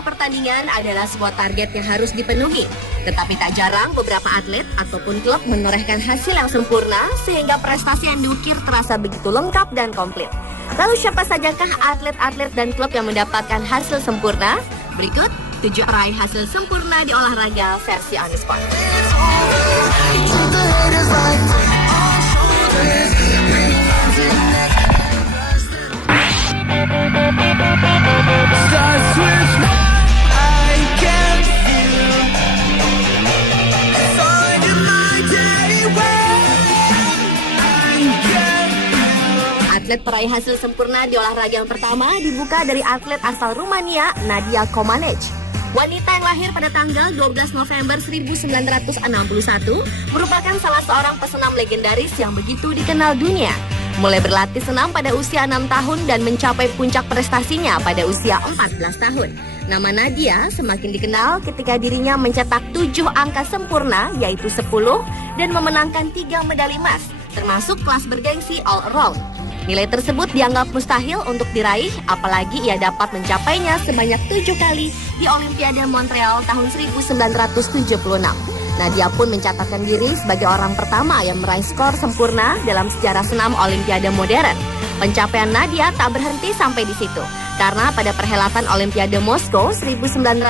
Setiap pertandingan adalah sebuah target yang harus dipenuhi. Tetapi tak jarang beberapa atlet ataupun klub menorehkan hasil yang sempurna sehingga prestasi yang diukir terasa begitu lengkap dan komplit. Lalu siapa sajakah atlet-atlet dan klub yang mendapatkan hasil sempurna? Berikut 7 peraih hasil sempurna di olahraga versi On The Spot. Atlet peraih hasil sempurna di olahraga yang pertama dibuka dari atlet asal Rumania, Nadia Comaneci. Wanita yang lahir pada tanggal 12 November 1961 merupakan salah seorang pesenam legendaris yang begitu dikenal dunia. Mulai berlatih senam pada usia 6 tahun dan mencapai puncak prestasinya pada usia 14 tahun. Nama Nadia semakin dikenal ketika dirinya mencetak 7 angka sempurna yaitu 10 dan memenangkan 3 medali emas, termasuk kelas bergengsi all around. Nilai tersebut dianggap mustahil untuk diraih, apalagi ia dapat mencapainya sebanyak 7 kali di Olimpiade Montreal tahun 1976. Nadia pun mencatatkan diri sebagai orang pertama yang meraih skor sempurna dalam sejarah senam Olimpiade modern. Pencapaian Nadia tak berhenti sampai di situ, karena pada perhelatan Olimpiade Moskow 1980,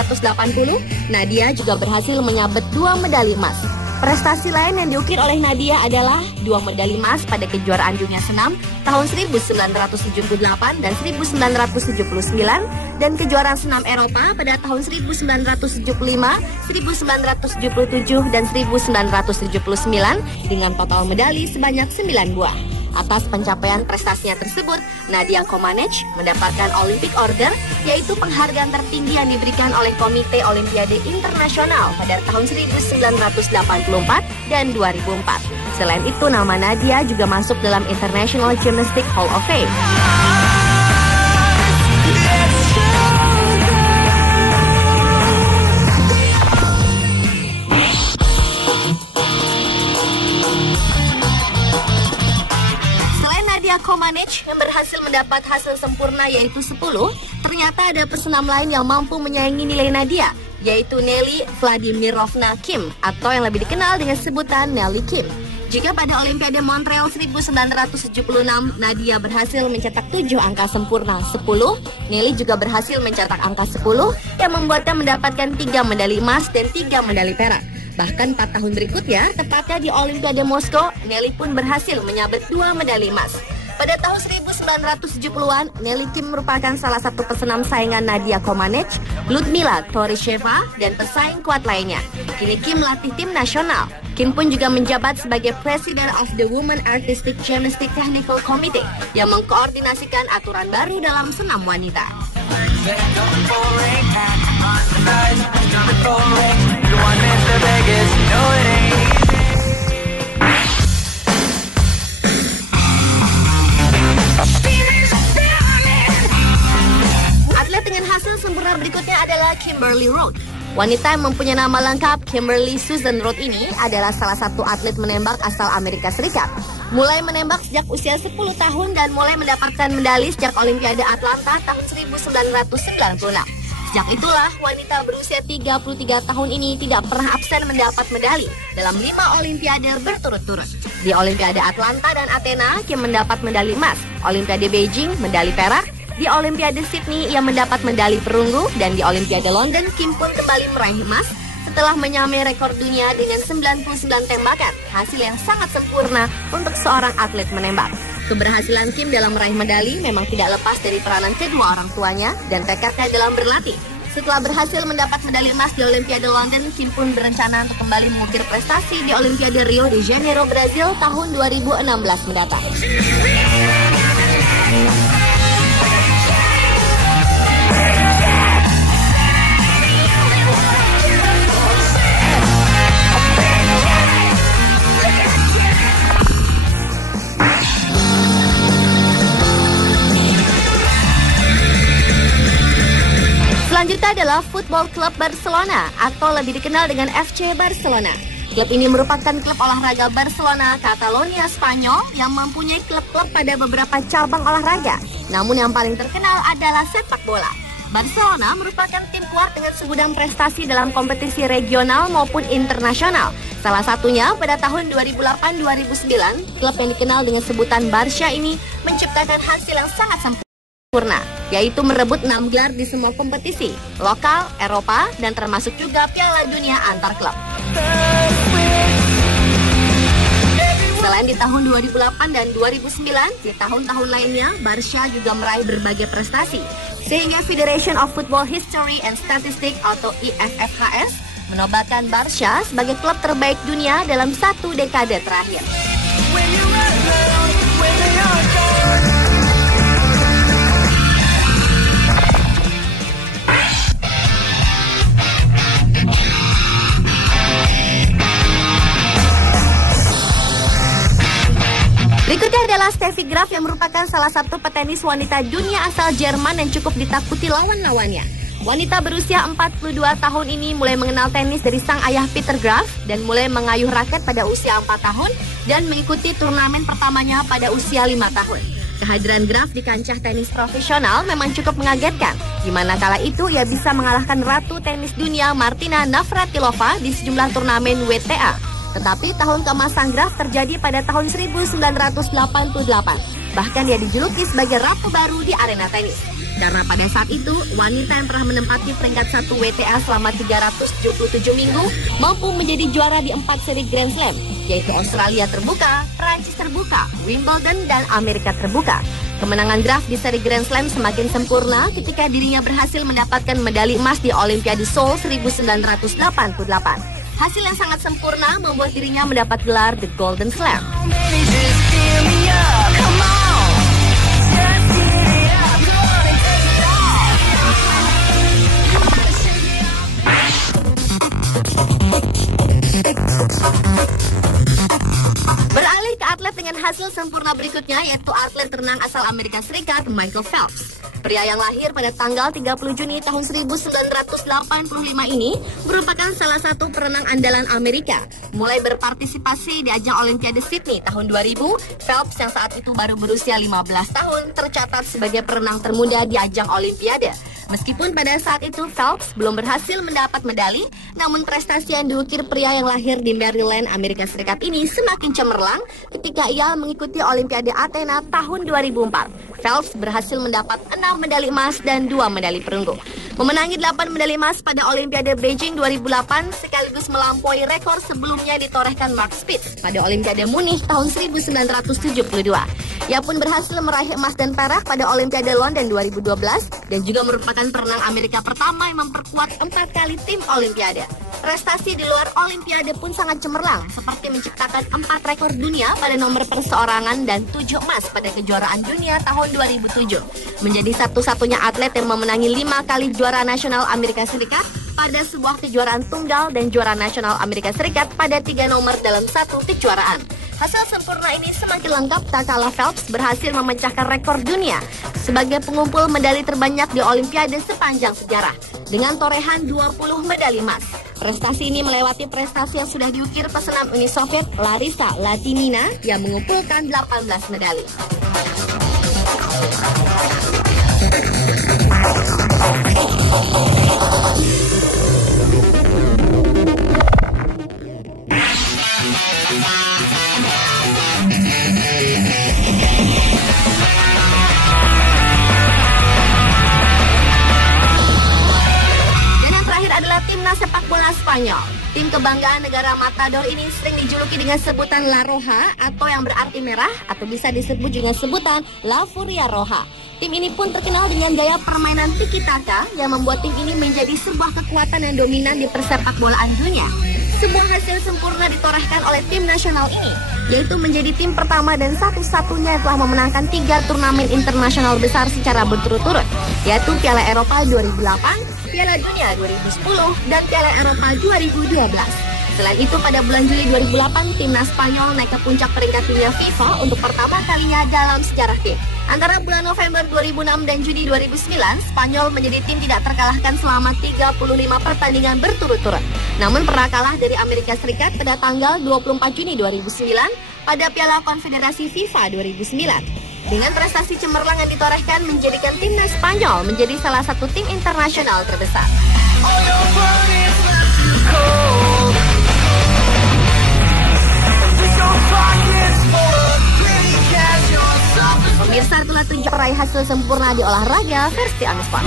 Nadia juga berhasil menyabet 2 medali emas. Prestasi lain yang diukir oleh Nadia adalah 2 medali emas pada kejuaraan dunia senam tahun 1978 dan 1979 dan kejuaraan senam Eropa pada tahun 1975, 1977 dan 1979 dengan total medali sebanyak 9 buah. Atas pencapaian prestasinya tersebut, Nadia Comaneci mendapatkan Olympic Order, yaitu penghargaan tertinggi yang diberikan oleh Komite Olimpiade Internasional pada tahun 1984 dan 2004. Selain itu, nama Nadia juga masuk dalam International Gymnastics Hall of Fame. Comaneci yang berhasil mendapat hasil sempurna yaitu 10, ternyata ada pesenam lain yang mampu menyaingi nilai Nadia, yaitu Nelly Vladimirovna Kim atau yang lebih dikenal dengan sebutan Nelly Kim. Jika pada Olimpiade Montreal 1976 Nadia berhasil mencetak 7 angka sempurna 10, Nelly juga berhasil mencetak angka 10 yang membuatnya mendapatkan 3 medali emas dan 3 medali perak. Bahkan 4 tahun berikutnya, tepatnya di Olimpiade Moskow, Nelly pun berhasil menyabet 2 medali emas. Pada tahun 1970-an, Nelly Kim merupakan salah satu pesenam saingan Nadia Comaneci, Ludmila Torisheva, dan pesaing kuat lainnya. Kini Kim melatih tim nasional. Kim pun juga menjabat sebagai President of the Women Artistic Gymnastics Technical Committee yang mengkoordinasikan aturan baru dalam senam wanita. Atlet dengan hasil sempurna berikutnya adalah Kimberly Rote. Wanita yang mempunyai nama lengkap Kimberly Susan Rote ini adalah salah satu atlet menembak asal Amerika Serikat. Mulai menembak sejak usia 10 tahun dan mulai mendapatkan medali sejak Olimpiade Atlanta tahun 1996. Sejak itulah wanita berusia 33 tahun ini tidak pernah absen mendapat medali dalam 5 Olimpiade berturut-turut. Di Olimpiade Atlanta dan Athena, Kim mendapat medali emas. Olimpiade Beijing, medali perak. Di Olimpiade Sydney, ia mendapat medali perunggu. Dan di Olimpiade London, Kim pun kembali meraih emas setelah menyamai rekor dunia dengan 99 tembakan. Hasil yang sangat sempurna untuk seorang atlet menembak. Keberhasilan Kim dalam meraih medali memang tidak lepas dari peranan kedua orang tuanya dan tekadnya dalam berlatih. Setelah berhasil mendapat medali emas di Olimpiade London, Kim pun berencana untuk kembali mengukir prestasi di Olimpiade Rio de Janeiro, Brazil tahun 2016 mendatang. Selanjutnya adalah Football Club Barcelona atau lebih dikenal dengan FC Barcelona. Klub ini merupakan klub olahraga Barcelona, Catalonia, Spanyol yang mempunyai klub-klub pada beberapa cabang olahraga. Namun yang paling terkenal adalah sepak bola. Barcelona merupakan tim kuat dengan segudang prestasi dalam kompetisi regional maupun internasional. Salah satunya pada tahun 2008-2009, klub yang dikenal dengan sebutan Barça ini menciptakan hasil yang sangat sempurna, yaitu merebut 6 gelar di semua kompetisi, lokal, Eropa, dan termasuk juga Piala Dunia antar klub. Selain di tahun 2008 dan 2009, di tahun-tahun lainnya, Barça juga meraih berbagai prestasi, sehingga Federation of Football History and Statistics atau IFFHS menobatkan Barça sebagai klub terbaik dunia dalam 1 dekade terakhir. Berikutnya adalah Steffi Graf yang merupakan salah satu petenis wanita dunia asal Jerman yang cukup ditakuti lawan-lawannya. Wanita berusia 42 tahun ini mulai mengenal tenis dari sang ayah Peter Graf dan mulai mengayuh raket pada usia 4 tahun dan mengikuti turnamen pertamanya pada usia 5 tahun. Kehadiran Graf di kancah tenis profesional memang cukup mengagetkan, di mana kala itu ia bisa mengalahkan ratu tenis dunia Martina Navratilova di sejumlah turnamen WTA. Tetapi tahun keemasan Graf terjadi pada tahun 1988. Bahkan dia dijuluki sebagai ratu baru di arena tenis. Karena pada saat itu, wanita yang pernah menempati peringkat 1 WTA selama 377 minggu mampu menjadi juara di 4 seri Grand Slam, yaitu Australia Terbuka, Prancis Terbuka, Wimbledon, dan Amerika Terbuka. Kemenangan Graf di seri Grand Slam semakin sempurna ketika dirinya berhasil mendapatkan medali emas di Olimpiade Seoul 1988. Hasil yang sangat sempurna membuat dirinya mendapat gelar The Golden Slam. Beralih ke atlet dengan hasil sempurna berikutnya, yaitu atlet renang asal Amerika Serikat, Michael Phelps. Pria yang lahir pada tanggal 30 Juni tahun 1985 ini merupakan salah satu perenang andalan Amerika. Mulai berpartisipasi di ajang Olimpiade Sydney tahun 2000, Phelps yang saat itu baru berusia 15 tahun tercatat sebagai perenang termuda di ajang Olimpiade. Meskipun pada saat itu Phelps belum berhasil mendapat medali, namun prestasi yang diukir pria yang lahir di Maryland, Amerika Serikat ini semakin cemerlang ketika ia mengikuti Olimpiade Athena tahun 2004. Phelps berhasil mendapat 6 medali emas dan 2 medali perunggu. Memenangi 8 medali emas pada Olimpiade Beijing 2008 sekaligus melampaui rekor sebelumnya ditorehkan Mark Spitz pada Olimpiade Munich tahun 1972. Ia pun berhasil meraih emas dan perak pada Olimpiade London 2012 dan juga merupakan perenang Amerika pertama yang memperkuat 4 kali tim Olimpiade. Prestasi di luar Olimpiade pun sangat cemerlang, seperti menciptakan 4 rekor dunia pada nomor perseorangan dan 7 emas pada kejuaraan dunia tahun 2007. Menjadi satu-satunya atlet yang memenangi 5 kali juara nasional Amerika Serikat pada sebuah kejuaraan tunggal dan juara nasional Amerika Serikat pada 3 nomor dalam satu kejuaraan. Hasil sempurna ini semakin lengkap tak kalah Phelps berhasil memecahkan rekor dunia sebagai pengumpul medali terbanyak di Olimpiade sepanjang sejarah dengan torehan 20 medali emas. Prestasi ini melewati prestasi yang sudah diukir pesenam Uni Soviet Larisa Latinina yang mengumpulkan 18 medali. Adalah timnas sepak bola Spanyol. Tim kebanggaan negara Matador ini sering dijuluki dengan sebutan La Roja atau yang berarti merah atau bisa disebut juga sebutan La Furia Roja. Tim ini pun terkenal dengan gaya permainan tiki-taka yang membuat tim ini menjadi sebuah kekuatan yang dominan di persepak bolaan dunia. Sebuah hasil sempurna ditorehkan oleh tim nasional ini, yaitu menjadi tim pertama dan satu-satunya yang telah memenangkan 3 turnamen internasional besar secara berturut-turut, yaitu Piala Eropa 2008, Piala Dunia 2010, dan Piala Eropa 2012. Selain itu, pada bulan Juli 2008, timnas Spanyol naik ke puncak peringkat dunia FIFA untuk pertama kalinya dalam sejarah tim. Antara bulan November 2006 dan Juni 2009, Spanyol menjadi tim tidak terkalahkan selama 35 pertandingan berturut-turut. Namun pernah kalah dari Amerika Serikat pada tanggal 24 Juni 2009 pada Piala Konfederasi FIFA 2009. Dengan prestasi cemerlang yang ditorehkan menjadikan timnas Spanyol menjadi salah satu tim internasional terbesar. Pemirsa, itulah 7 peraih hasil sempurna di olahraga versi Unsport.